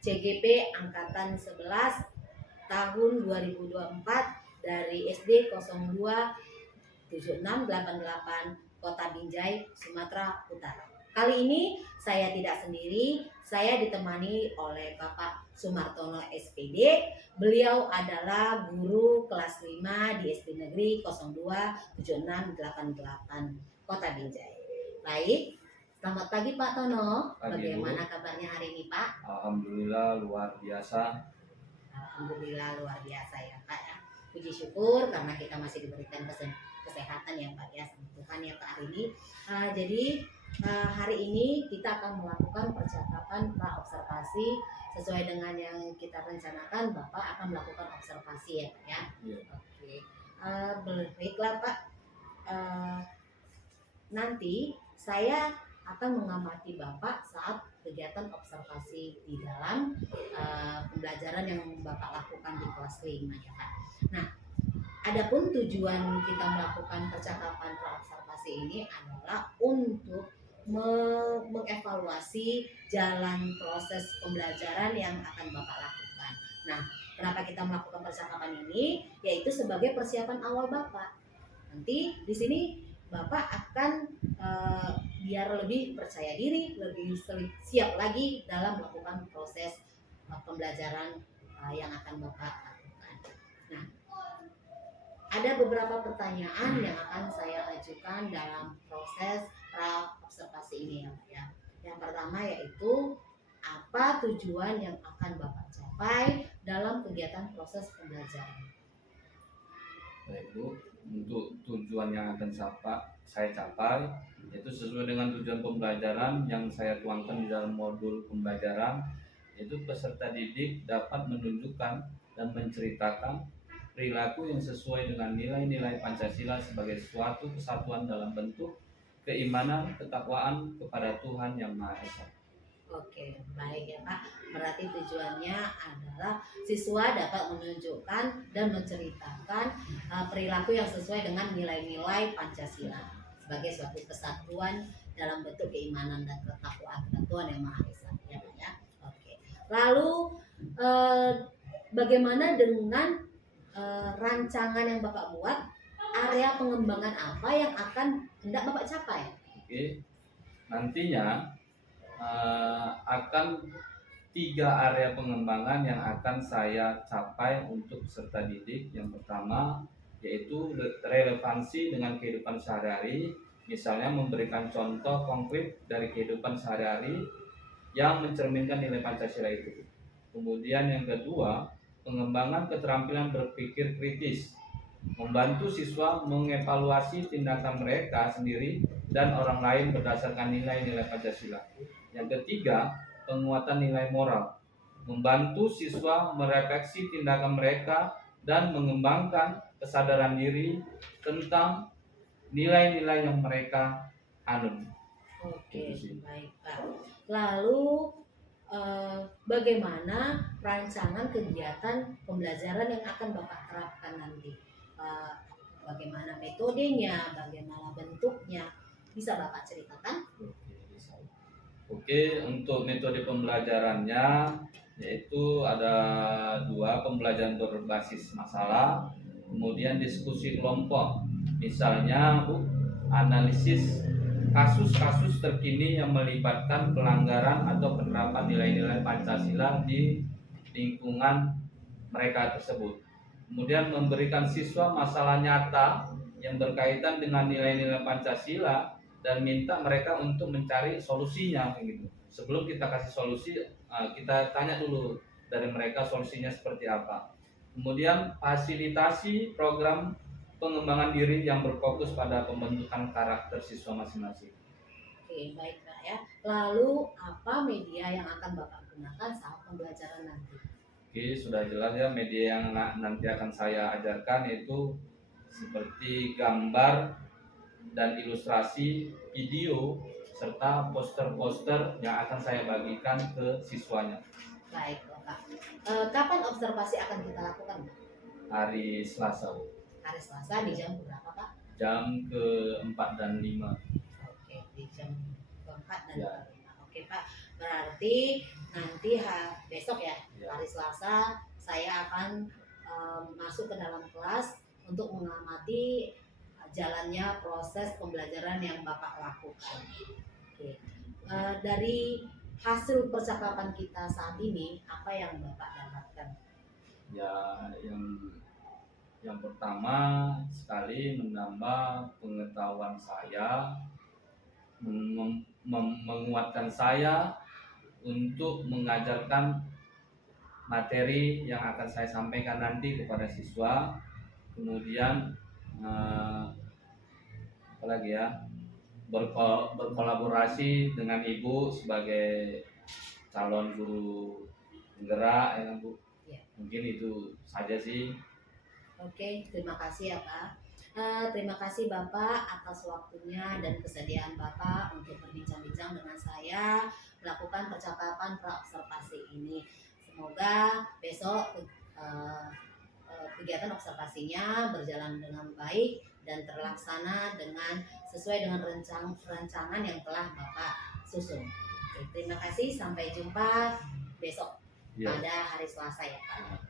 CGP Angkatan 11 tahun 2024 dari SD 027688 Kota Binjai, Sumatera Utara. Kali ini saya tidak sendiri, saya ditemani oleh Bapak Sumartono SPD. Beliau adalah guru kelas 5 di SD Negeri 027688 Kota Binjai. Baik, selamat pagi Pak Tono. Pagi, bagaimana Bu. kabarnya hari ini Pak? Alhamdulillah luar biasa. Alhamdulillah luar biasa ya Pak ya. Puji syukur karena kita masih diberikan kesehatan ya Pak ya, sama Tuhan ya Pak hari ini. Jadi hari ini kita akan melakukan percakapan pra-observasi sesuai dengan yang kita rencanakan. Bapak akan melakukan observasi ya Pak ya. Oke. Baiklah Pak. Nanti saya akan mengamati Bapak saat kegiatan observasi di dalam pembelajaran yang Bapak lakukan di kelas 5 ya Pak. Nah, adapun tujuan kita melakukan percakapan pra-observasi ini adalah untuk mengevaluasi jalan proses pembelajaran yang akan Bapak lakukan. Nah, kenapa kita melakukan percakapan ini? Yaitu sebagai persiapan awal Bapak. Nanti di sini Bapak akan biar lebih percaya diri, lebih siap lagi dalam melakukan proses pembelajaran yang akan Bapak lakukan. Nah, ada beberapa pertanyaan yang akan saya ajukan dalam proses observasi ini ya Pak ya. Yang pertama yaitu apa tujuan yang akan Bapak capai dalam kegiatan proses pembelajaran? Baik Bu, untuk tujuan yang akan saya capai yaitu sesuai dengan tujuan pembelajaran yang saya tuangkan di dalam modul pembelajaran, yaitu peserta didik dapat menunjukkan dan menceritakan perilaku yang sesuai dengan nilai-nilai Pancasila sebagai suatu kesatuan dalam bentuk keimanan, ketakwaan kepada Tuhan Yang Maha Esa. Oke, baik ya Pak. Berarti tujuannya adalah siswa dapat menunjukkan dan menceritakan perilaku yang sesuai dengan nilai-nilai Pancasila sebagai suatu kesatuan dalam bentuk keimanan dan ketakwaan kepada Tuhan Yang Maha Esa ya Pak ya. Oke. Lalu bagaimana dengan rancangan yang Bapak buat? Area pengembangan apa yang akan hendak Bapak capai? Oke. Nantinya akan 3 area pengembangan yang akan saya capai untuk peserta didik. Yang pertama yaitu relevansi dengan kehidupan sehari-hari, misalnya memberikan contoh konkret dari kehidupan sehari-hari yang mencerminkan nilai Pancasila itu. Kemudian yang kedua, pengembangan keterampilan berpikir kritis, membantu siswa mengevaluasi tindakan mereka sendiri dan orang lain berdasarkan nilai-nilai Pancasila. Yang ketiga, penguatan nilai moral, membantu siswa merefleksi tindakan mereka dan mengembangkan kesadaran diri tentang nilai-nilai yang mereka anut. Oke, baik Pak. Lalu bagaimana rancangan kegiatan pembelajaran yang akan Bapak terapkan nanti? Bagaimana metodenya, bagaimana bentuknya? Bisa Bapak ceritakan? Oke, untuk metode pembelajarannya yaitu ada 2, pembelajaran berbasis masalah, kemudian diskusi kelompok. Misalnya Bu, analisis kasus-kasus terkini yang melibatkan pelanggaran atau penerapan nilai-nilai Pancasila di lingkungan mereka tersebut. Kemudian memberikan siswa masalah nyata yang berkaitan dengan nilai-nilai Pancasila dan minta mereka untuk mencari solusinya gitu. Sebelum kita kasih solusi, kita tanya dulu dari mereka solusinya seperti apa. Kemudian fasilitasi program pengembangan diri yang berfokus pada pembentukan karakter siswa masing-masing. Oke, baik Pak ya. Lalu apa media yang akan Bapak gunakan saat pembelajaran nanti? Oke, sudah jelas ya media yang nanti akan saya ajarkan yaitu seperti gambar dan ilustrasi, video, serta poster-poster yang akan saya bagikan ke siswanya. Baik Bapak. Kapan observasi akan kita lakukan Pak? Hari Selasa. Hari Selasa di jam berapa Pak? Jam ke-4 dan 5. Oke, di jam ke-4 dan Ya. ke-5. Oke Pak. Berarti nanti besok ya, Ya. hari Selasa saya akan masuk ke dalam kelas untuk mengamati jalannya proses pembelajaran yang Bapak lakukan. Oke. Dari hasil percakapan kita saat ini, apa yang Bapak dapatkan? Ya, yang pertama sekali menambah pengetahuan saya, menguatkan saya untuk mengajarkan materi yang akan saya sampaikan nanti kepada siswa. Kemudian apalagi ya, berkolaborasi dengan Ibu sebagai calon guru penggerak ya Bu. Ya. Mungkin itu saja sih. Oke, terima kasih ya Pak. Terima kasih Bapak atas waktunya dan kesediaan Bapak untuk berbincang-bincang dengan saya melakukan percakapan praobservasi ini. Semoga besok kegiatan observasinya berjalan dengan baik dan terlaksana sesuai dengan rancangan yang telah Bapak susun. Oke, terima kasih, sampai jumpa besok pada hari Selasa ya Pak.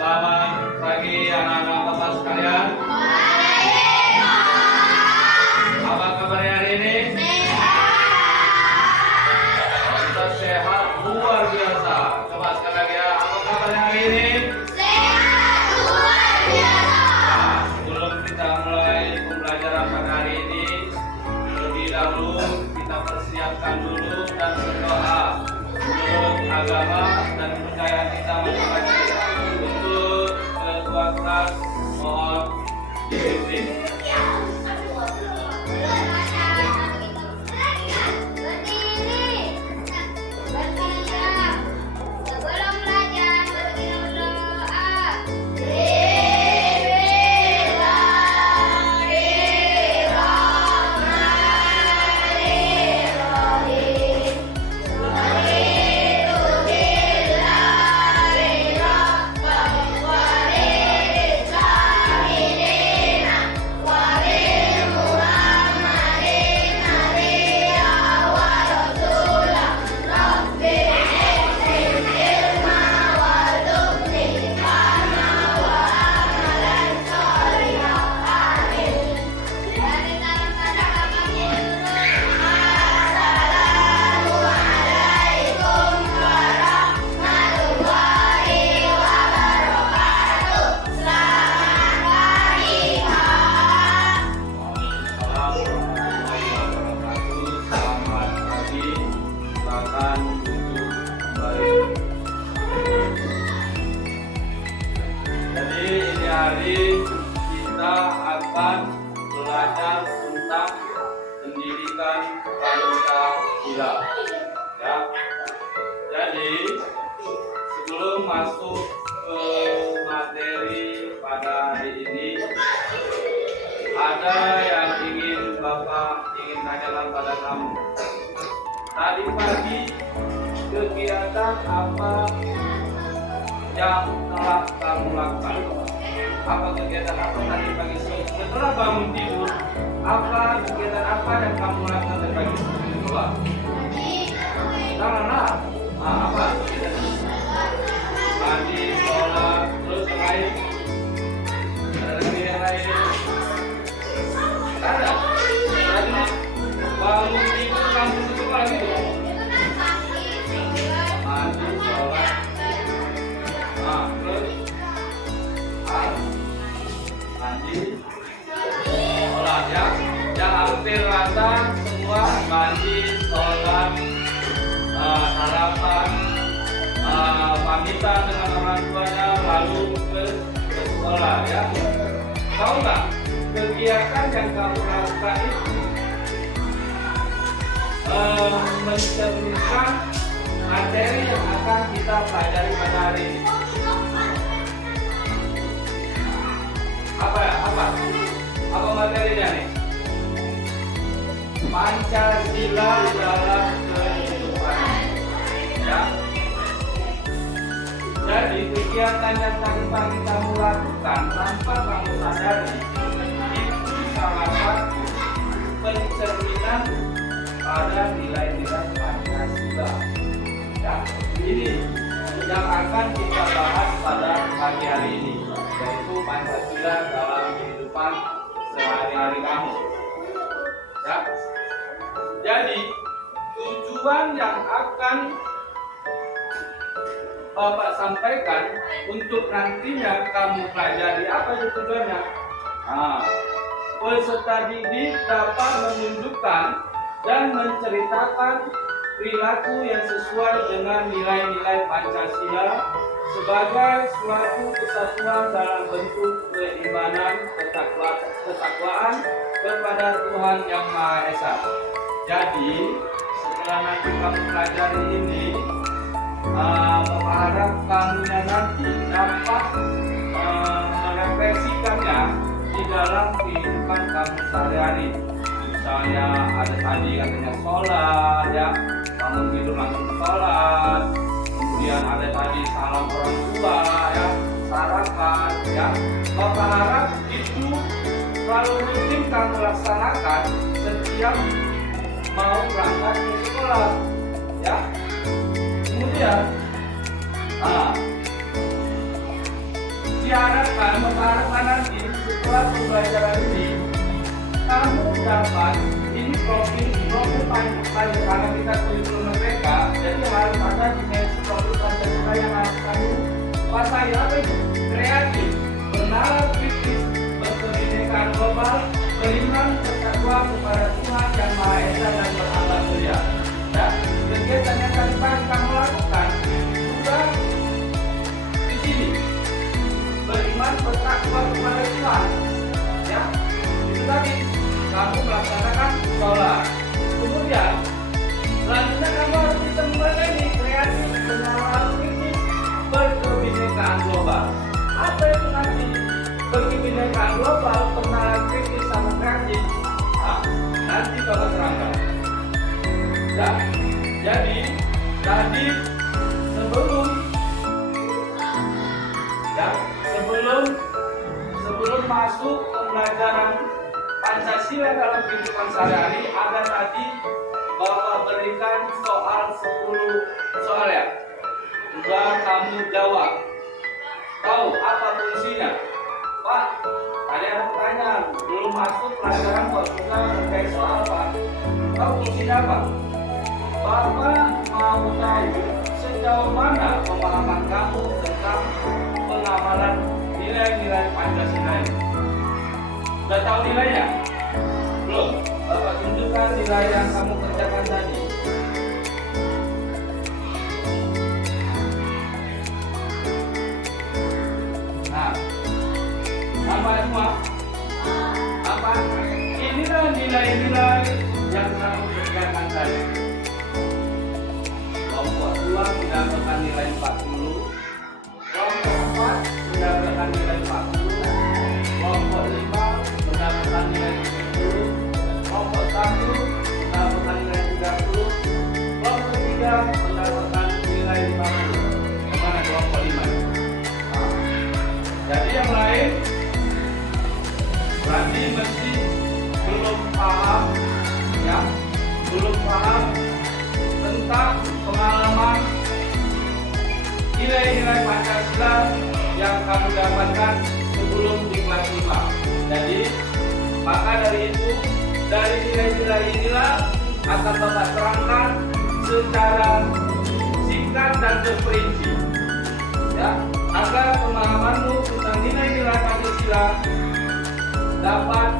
Selamat pagi anak-anak Bapak sekalian. Apa kabarnya hari ini? Kita sehat luar biasa. Coba sekali lagi ya. Apa kabarnya hari ini? Nah, sebelum kita mulai pembelajaran pada hari ini, lebih dahulu kita persiapkan dulu dan berdoa menurut agama dan percaya kita masing-masing. Untuk ketua kelas mohon dipimpin. Hari kita akan belajar tentang pendidikan Pancasila. Ya. Jadi sebelum masuk ke materi pada hari ini, ada yang ingin Bapak tanyakan pada kamu. Tadi pagi kegiatan apa yang telah kamu lakukan? Apa kegiatan apa tadi pagi setelah bangun tidur? Apa kegiatan apa yang kamu lakukan tadi pagi? Coba. Janganlah. Apa? Mandi, sholat, terus yang lain. Ada lagi yang lain? Ada. Tadi bangun tidur langsung itu lagi. Mandi, sholat. Terus. Mandi, sholat ya. Yang hampir rata semua mandi, sholat, sarapan, pamitan dengan orang tuanya, lalu ke sekolah ya. Tahu nggak kegiatan yang kamu lakukan itu mencerminkan materi yang akan kita pelajari pada hari ini. Apa ya? Apa materinya nih? Pancasila dalam kehidupan. Ya. Jadi kegiatan yang tadi pagi kamu lakukan tanpa kamu sadari itu salah satu pencerminan pada nilai-nilai Pancasila. Ya, ini yang akan kita bahas pada pagi hari ini, yaitu Pancasila dalam kehidupan sehari-hari kamu. Ya, jadi tujuan yang akan Bapak sampaikan untuk nantinya kamu pelajari apa itu tujuannya. Nah, peserta didik dapat menunjukkan dan menceritakan perilaku yang sesuai dengan nilai-nilai Pancasila sebagai suatu kesatuan dalam bentuk keimanan ketakwaan kepada Tuhan Yang Maha Esa. Jadi setelah nanti kamu pelajari ini, Bapak harap kamu nanti dapat merefleksikannya di dalam kehidupan kamu sehari-hari. Misalnya ada tadi katanya sholat, ya, bangun tidur langsung sholat. Kemudian ada tadi salam orang tua, ya, sarapan, ya. Bapak harap itu selalu rutin kamu laksanakan setiap mau berangkat ke sekolah, ya. Kemudian, diharapkan nanti setelah pembelajaran ini kamu dapat ini profil Pancasila karena kita kurikulum mereka, jadi harus ada dimensi profil Pancasila yang harus kamu kuasai. Apa itu? Kreatif, bernalar kritis, berkebinekaan global, beriman bertakwa kepada Tuhan Yang Maha Esa dan berakhlak mulia. Ya, kegiatan yang tadi pagi kamu lakukan juga di sini, beriman bertakwa kepada Tuhan. Ya, itu tadi kamu melaksanakan sholat. Kemudian selanjutnya kamu harus bisa membaca ini kreatif, bernalar kritis, berkebinekaan global. Apa itu nanti? Berkebinekaan global, bernalar kritis sama kreatif. Nah, nanti Bapak terangkan. Ya, jadi tadi sebelum masuk pembelajaran Pancasila dalam kehidupan sehari-hari, ada tadi Bapak berikan soal 10 soal, ya. Coba kamu jawab. Tahu apa fungsinya? Pak, tadi ada pertanyaan, belum masuk pelajaran kok sudah berkait soal, Pak. Tahu fungsinya apa? Bapak mau tahu sejauh mana pemahaman kamu tentang pengamalan nilai-nilai Pancasila ini. Sudah tahu nilainya? Belum? Bapak tunjukkan nilai yang kamu kerjakan tadi. Nah, apa semua? Apa? Inilah nilai-nilai yang kamu kerjakan tadi. Kelompok 2 mendapatkan nilai 40, kelompok 4 mendapatkan nilai 40, kelompok 5 mendapatkan nilai 70, kelompok 1 mendapatkan nilai 30, kelompok 3 mendapatkan nilai 50. Gimana kelompok 5? Nah, jadi yang lain berarti mesti belum paham, ya, belum paham tentang pengalaman nilai-nilai Pancasila yang kamu dapatkan sebelum di kelas 5. Jadi, maka dari itu, dari nilai-nilai inilah akan Bapak terangkan secara singkat dan terperinci, ya, agar pemahamanmu tentang nilai-nilai Pancasila dapat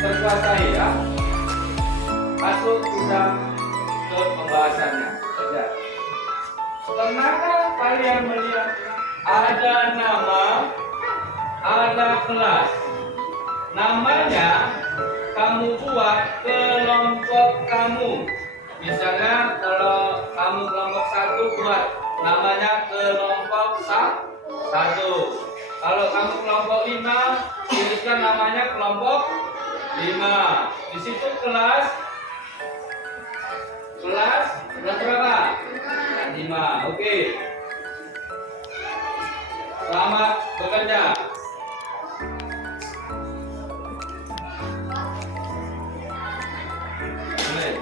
terkuasai, ya. Masuk kita ke pembahasannya. Ya. Pernahkah kalian melihat ada nama, ada kelas, namanya kamu buat kelompok kamu, Misalnya kalau kamu kelompok 1 buat namanya kelompok 1. Kalau kamu kelompok 5, tuliskan namanya kelompok 5. Di situ kelas berapa? 5. Oke. Selamat bekerja. Boleh.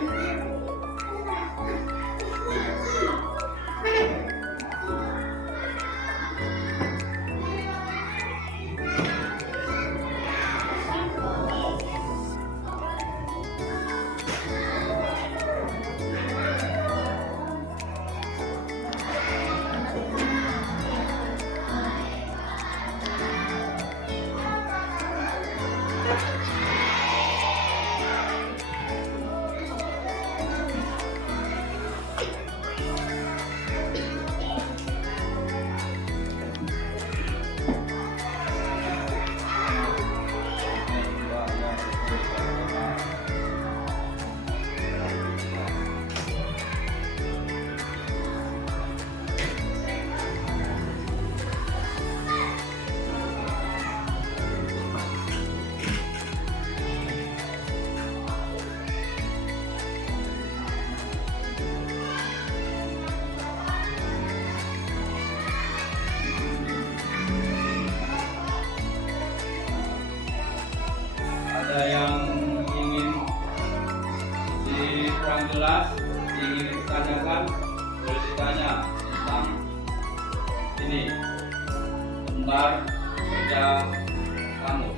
Ada yang ingin kurang jelas, ingin ditanyakan, boleh ditanya tentang ini lembar kerja kamu.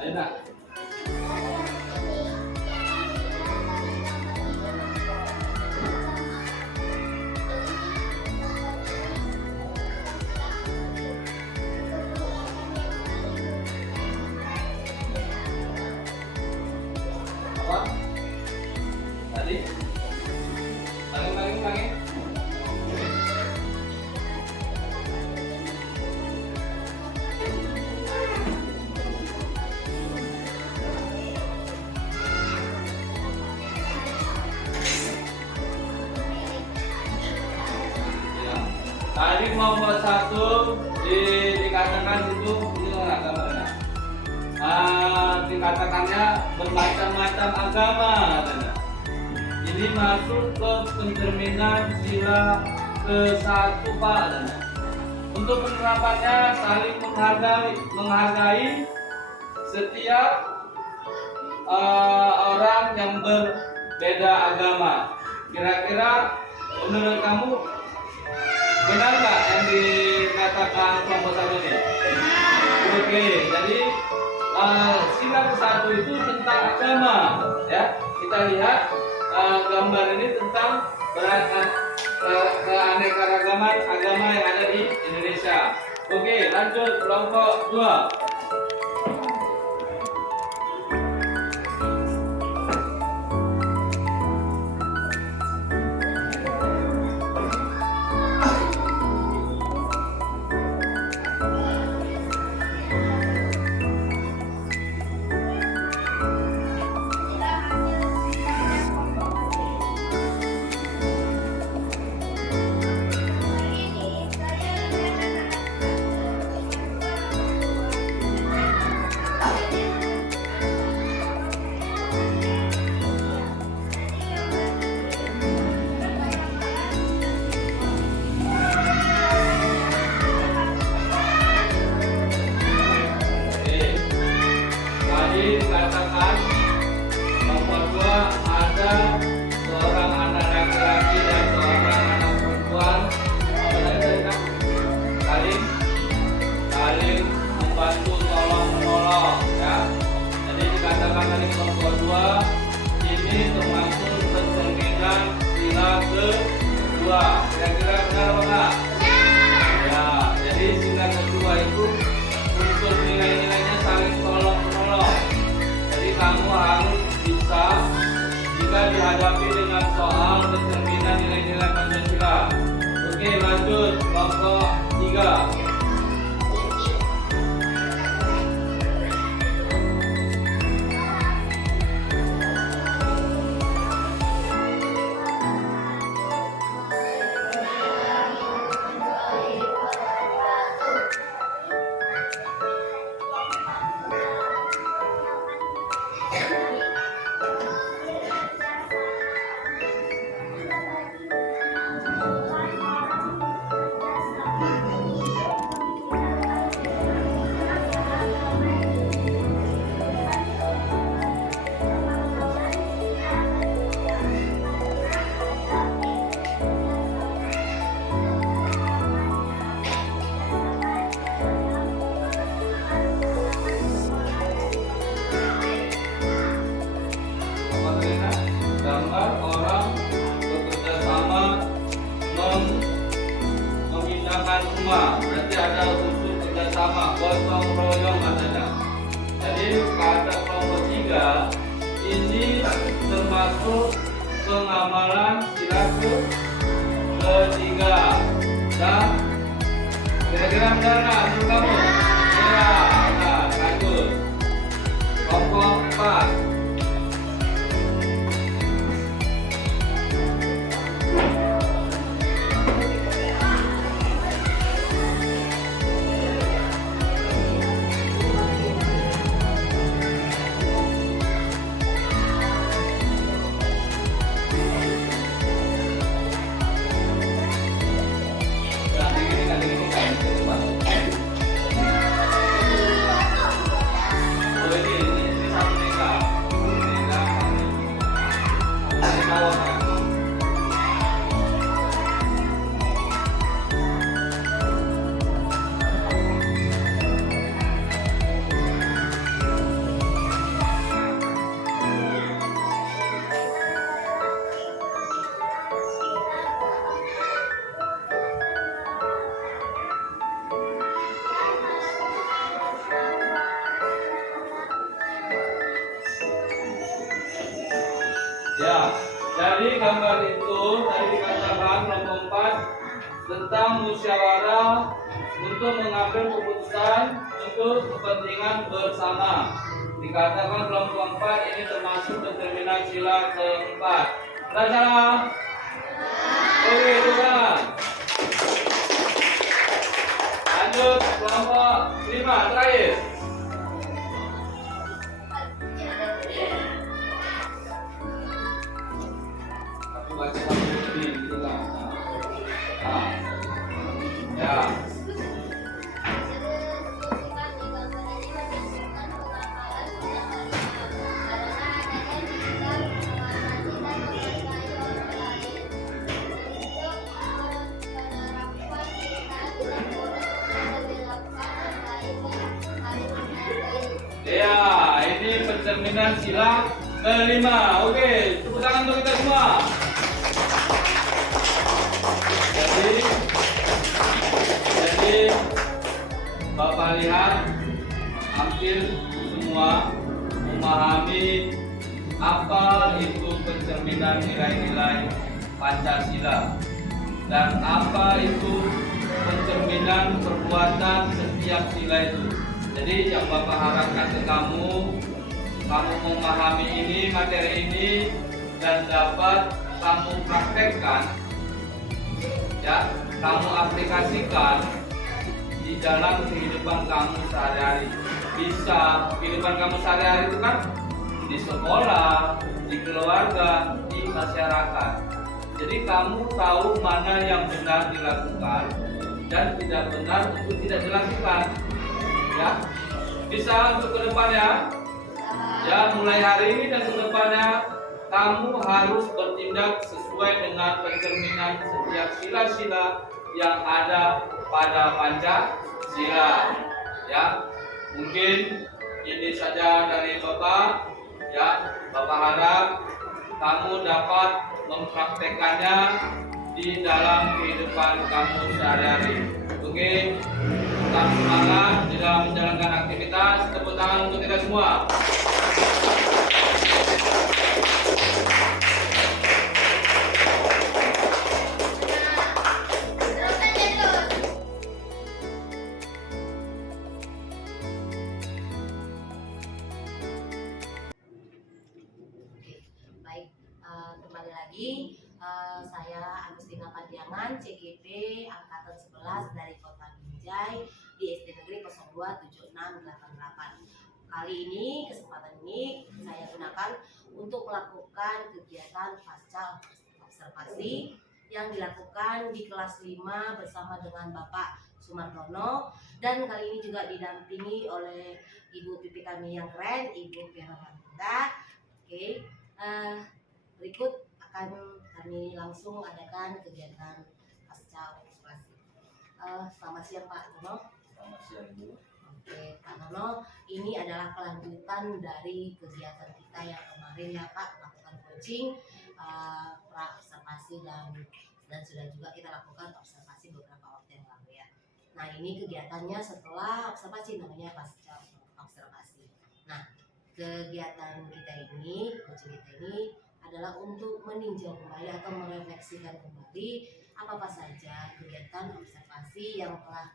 Ayo nak. Apa? Tadi? Ulangi. Tadi kelompok 1 dikatakan itu nggak gambarnya. Dikatakannya bermacam-macam agama. Ini masuk ke pencerminan sila ke-1 Pak. Untuk penerapannya saling menghargai setiap orang yang berbeda agama. Kira-kira menurut kamu benar nggak yang dikatakan kelompok 1 ini? Oke, jadi sila ke-1 itu tentang agama, ya. Kita lihat gambar ini tentang keanekaragaman agama yang ada di Indonesia. Oke, lanjut kelompok 2. kedua. Kira-kira benar apa enggak? Ya, jadi sila kedua itu unsur nilai-nilainya saling tolong-menolong. Jadi kamu harus bisa jika dihadapi dengan soal pencerminan nilai-nilai Pancasila. Oke, lanjut kelompok 3. Gambar orang bekerja sama memindahkan rumah, berarti ada unsur kerjasama, gotong royong katanya. Jadi pada kelompok 3 ini termasuk pengamalan sila ketiga. Dan kira-kira benar nggak menurut kamu? Ya, nah, lanjut kelompok 4. Ya, dari gambar itu tadi dikatakan kelompok 4 tentang musyawarah untuk mengambil keputusan untuk kepentingan bersama. Dikatakan kelompok 4 ini termasuk pencerminan sila keempat. Benar salah? Oke, itu kan. Lanjut kelompok 5 terakhir. Baca satu ini gitu lah. Nah, ya. Ya, ini pencerminan sila kelima. Oke, tepuk tangan untuk kita semua. Jadi Bapak lihat hampir semua memahami apa itu pencerminan nilai-nilai Pancasila dan apa itu pencerminan perbuatan setiap sila itu. Jadi yang Bapak harapkan ke kamu memahami ini, materi ini, dan dapat kamu praktekkan, ya, kamu aplikasikan di dalam kehidupan kamu sehari-hari. Bisa kehidupan kamu sehari-hari itu kan di sekolah, di keluarga, di masyarakat. Jadi kamu tahu mana yang benar dilakukan dan tidak benar untuk tidak dilakukan. Ya, bisa untuk kedepannya. Ya, mulai hari ini dan kedepannya kamu harus bertindak sesuai dengan pencerminan setiap sila-sila yang ada pada Pancasila. Ya, mungkin ini saja dari Bapak. Ya, Bapak harap kamu dapat mempraktekannya di di dalam kehidupan kamu sehari-hari. Oke, tetap semangat di dalam menjalankan aktivitas. Tepuk tangan untuk kita semua. Baik, kembali lagi saya Agustina Padiangan, CGP Angkatan 11 dari Kota Binjai di SD Negeri 027688. Kali ini, kesempatan ini saya gunakan untuk melakukan kegiatan pasca observasi yang dilakukan di kelas 5 bersama dengan Bapak Sumartono, dan kali ini juga didampingi oleh Ibu Pipi kami yang keren, Ibu Vera Martinda. Oke, berikut akan kami langsung adakan kegiatan pasca observasi. Selamat siang Pak Nono. Selamat siang Bu. Oke, Pak Nono, ini adalah kelanjutan dari kegiatan kita yang kemarin ya Pak, melakukan coaching, observasi dan sudah juga kita lakukan observasi beberapa waktu yang lalu ya. Nah, ini kegiatannya setelah observasi, namanya pasca observasi. Nah, kegiatan kita ini, coaching kita ini adalah untuk meninjau kembali atau merefleksikan kembali apa saja kegiatan observasi yang telah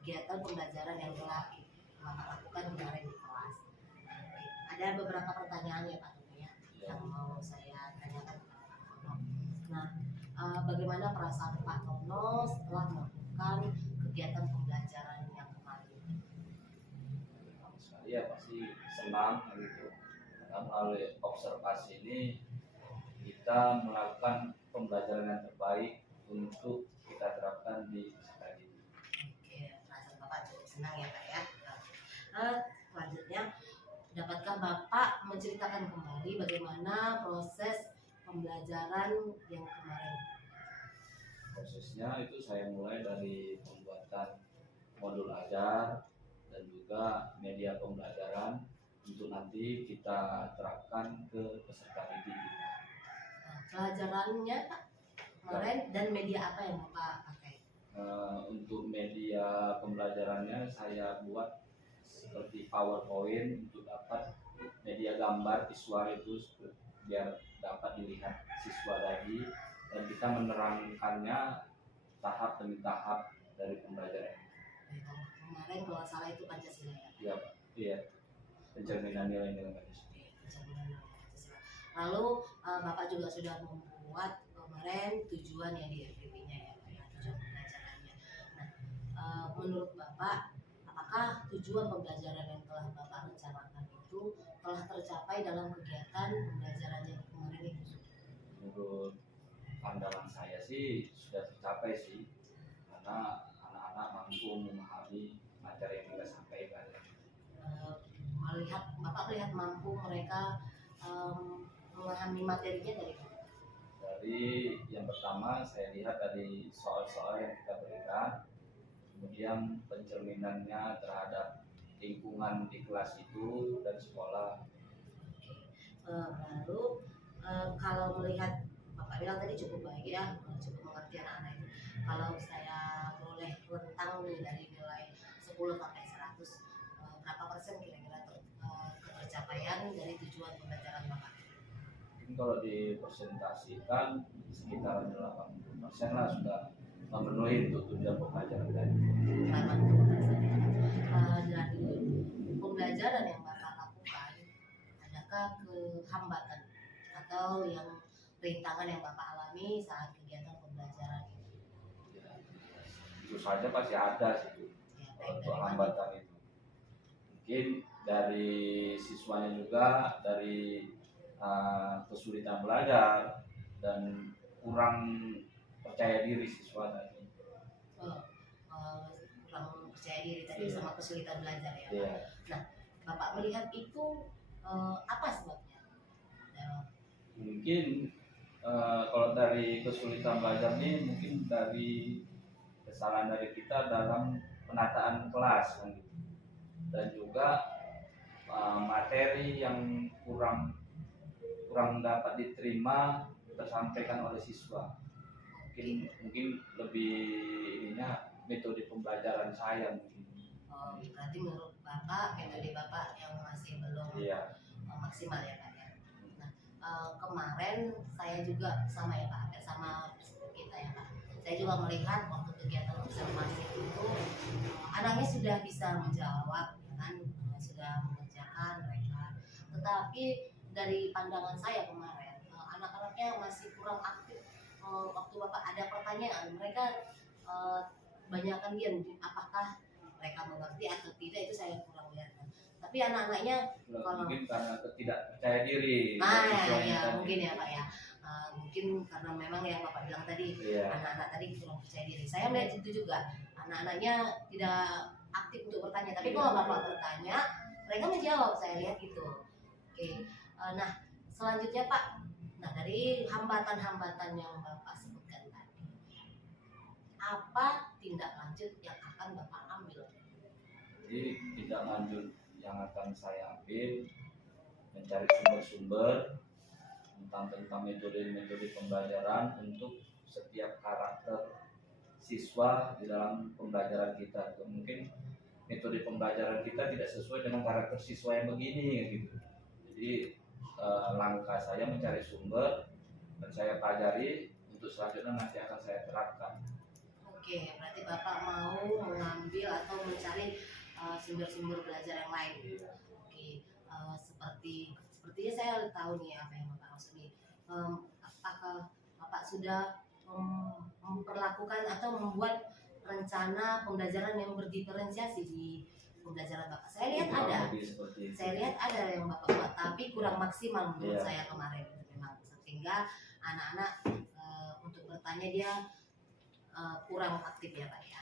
kegiatan pembelajaran yang telah Bapak lakukan kemarin di kelas. Ada beberapa pertanyaan ya Pak Nono ya, yang mau saya tanyakan kepada Pak Nono. Nah, bagaimana perasaan Pak Nono setelah melakukan kegiatan pembelajaran yang kemarin? Saya pasti senang gitu, karena melalui observasi ini kita melakukan pembelajaran yang terbaik untuk kita terapkan di peserta didik. Oke, perasaan Bapak cukup senang ya Pak ya. Selanjutnya, dapatkah Bapak menceritakan kembali bagaimana proses pembelajaran yang kemarin? Prosesnya itu saya mulai dari pembuatan modul ajar dan juga media pembelajaran untuk nanti kita terapkan ke peserta didik kita. Pelajarannya Pak kemarin dan media apa yang Bapak pakai? Untuk media pembelajarannya saya buat seperti PowerPoint untuk dapat media gambar visual itu biar dapat dilihat siswa tadi, dan kita menerangkannya tahap demi tahap dari pembelajaran. Kemarin kalau nggak salah itu Pancasila ya? Iya Pak, iya, pencerminan nilai-nilai Pancasila. Oke, pencerminan Pancasila. Lalu Bapak juga sudah membuat kemarin tujuan yang di FPP-nya ya Pak ya, tujuan pembelajarannya. Nah, menurut Bapak, apakah tujuan pembelajaran yang telah Bapak rencanakan itu telah tercapai dalam kegiatan pembelajaran yang kemarin itu? Menurut pandangan saya sih sudah tercapai sih, karena anak-anak mampu memahami materi yang kita sampaikan. Bapak melihat mampu mereka memahami materinya dari mana? Dari yang pertama saya lihat dari soal-soal yang kita berikan, kemudian pencerminannya terhadap lingkungan di kelas itu dan sekolah. Lalu kalau melihat Bapak bilang tadi cukup baik ya, cukup mengerti anak-anak itu. Kalau saya boleh rentang nih dari nilai 10 sampai 100, berapa persen kira-kira ketercapaian dari tujuan pembelajaran Bapak? Mungkin kalau dipresentasikan sekitar 80% lah sudah memenuhi untuk tujuan pembelajaran tadi. 80%. Dari pembelajaran yang Bapak lakukan, adakah kehambatan atau yang rintangan yang Bapak alami saat kegiatan pembelajaran ini? Ya, itu saja pasti ada sih Ya, baik untuk dari mana? hambatan itu. Mungkin dari siswanya juga, dari kesulitan belajar dan kurang percaya diri siswa tadi. Kurang percaya diri tadi Iya. sama kesulitan belajar ya Pak? Iya. Nah, Bapak melihat itu apa sebabnya? Mungkin kalau dari kesulitan belajar ini mungkin dari kesalahan dari kita dalam penataan kelas kan gitu. Dan juga materi yang kurang dapat diterima tersampaikan oleh siswa. mungkin lebih ininya metode pembelajaran saya mungkin. Oh, berarti menurut Bapak metode Bapak yang masih belum Iya. maksimal ya Pak ya. Nah, kemarin saya juga sama ya Pak, hampir sama kita ya Pak. Saya juga melihat waktu kegiatan observasi itu anaknya sudah bisa menjawab, ya kan, sudah mengerjakan mereka. Tetapi dari pandangan saya kemarin, anak-anaknya masih kurang aktif. Waktu Bapak ada pertanyaan, mereka banyakkan diam. Apakah mereka mengerti atau tidak itu saya kurang lihat. Tapi anak-anaknya kalau Mungkin karena tidak percaya diri. ya mungkin ya Pak ya. Mungkin karena memang yang Bapak bilang tadi, Iya. anak-anak tadi kurang percaya diri. Saya melihat itu juga, anak-anaknya tidak aktif untuk bertanya. Tapi kalau Bapak bertanya, mereka menjawab. Saya lihat gitu. Oke. Nah, selanjutnya Pak, nah dari hambatan-hambatan yang Bapak sebutkan tadi, apa tindak lanjut yang akan Bapak ambil? Jadi tindak lanjut yang akan saya ambil mencari sumber-sumber tentang metode-metode pembelajaran untuk setiap karakter siswa di dalam pembelajaran kita. Mungkin metode pembelajaran kita tidak sesuai dengan karakter siswa yang begini gitu. Jadi langkah saya mencari sumber dan saya pelajari, untuk selanjutnya nanti akan saya terapkan. Oke, berarti Bapak mau mengambil atau mencari sumber-sumber belajar yang lain. Oke, sepertinya saya tahu nih apa yang Bapak maksud nih. Apakah Bapak sudah memperlakukan atau membuat rencana pembelajaran yang berdiferensiasi di pembelajaran Bapak? Saya lihat ada. Saya lihat ada yang Bapak buat, tapi kurang maksimal menurut saya kemarin memang, sehingga anak-anak untuk bertanya dia kurang aktif ya Pak ya.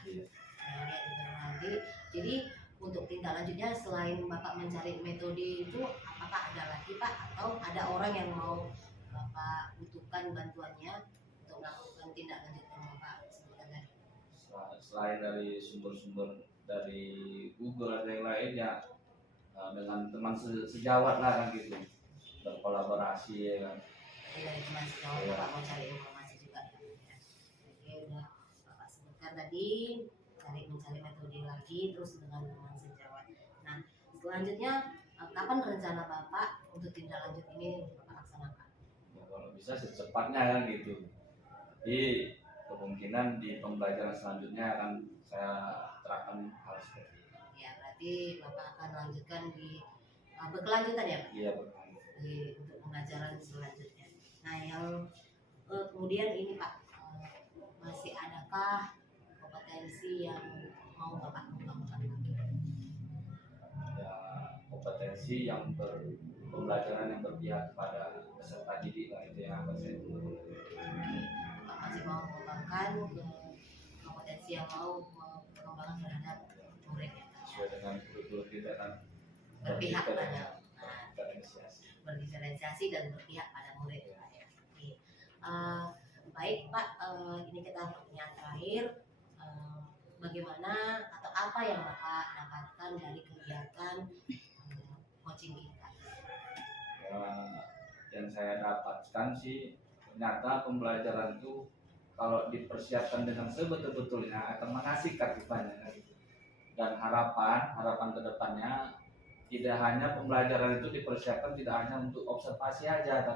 Saya lihat itu nanti. Jadi untuk tindak lanjutnya selain Bapak mencari metode itu, apakah ada lagi Pak atau ada orang yang mau Bapak butuhkan bantuannya untuk melakukan tindak lanjut yang Bapak sebutkan tadi? Selain dari sumber-sumber dari Google dan yang lainnya, dengan teman sejawat lah kan gitu, berkolaborasi ya kan. Dari teman sejawat Bapak mau cari informasi juga ya. Oke, udah Bapak sebutkan tadi mencari metode lagi terus dengan teman sejawat. Nah, selanjutnya kapan rencana Bapak untuk tindak lanjut ini Bapak laksanakan? Ya, kalau bisa secepatnya kan gitu. Jadi kemungkinan di pembelajaran selanjutnya akan saya terapkan hal seperti ini. Ya, berarti Bapak akan lanjutkan di berkelanjutan ya Pak? Iya, berkelanjutan. Untuk pembelajaran selanjutnya. Nah, yang kemudian ini Pak, masih adakah kompetensi yang mau Bapak kembangkan lagi? Ya, kompetensi yang pembelajaran yang berpihak pada peserta didik lah, itu yang akan saya Bapak masih mau mengembangkan kompetensi yang mau pengembangan terhadap murid ya Pak? sesuai dengan kurikulum kita kan, Berpihak pada berdiferensiasi dan berpihak pada murid ya Pak ya. Oke. Baik Pak, ini kita pertanyaan terakhir. Bagaimana atau apa yang Bapak dapatkan dari kegiatan coaching kita? Ya, yang saya dapatkan sih, ternyata pembelajaran itu kalau dipersiapkan dengan sebetul-betulnya akan mengasihkan rupanya. Dan harapan kedepannya tidak hanya pembelajaran itu dipersiapkan tidak hanya untuk observasi aja,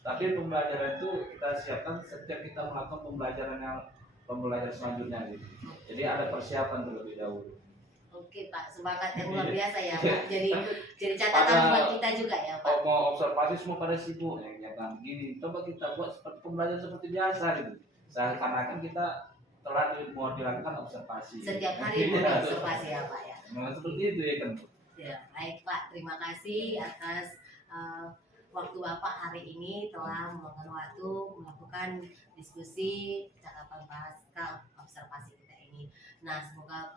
tapi pembelajaran itu kita siapkan setiap kita melakukan pembelajaran selanjutnya gitu. Jadi ada persiapan terlebih dahulu. Oke Pak, semangat yang luar biasa ya Pak. Jadi catatan buat kita juga ya Pak. Mau observasi semua pada sibuk ya kan. Gini, coba kita buat seperti pembelajaran seperti biasa gitu. Seakan-akan kita telah mau dilakukan observasi. Setiap hari mau observasi ya Pak ya. Nah, seperti itu ya kan. Ya, baik Pak, terima kasih atas waktu Bapak hari ini telah meluangkan waktu melakukan diskusi cakapan pasca observasi kita ini. Nah, semoga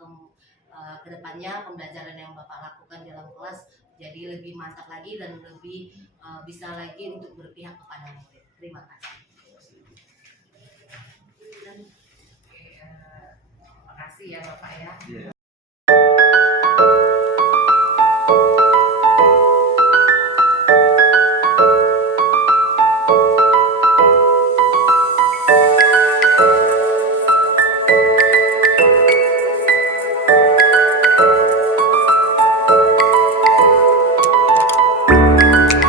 kedepannya pembelajaran yang Bapak lakukan dalam kelas jadi lebih mantap lagi dan lebih bisa lagi untuk berpihak kepada murid. Terima kasih. Terima kasih ya Bapak ya.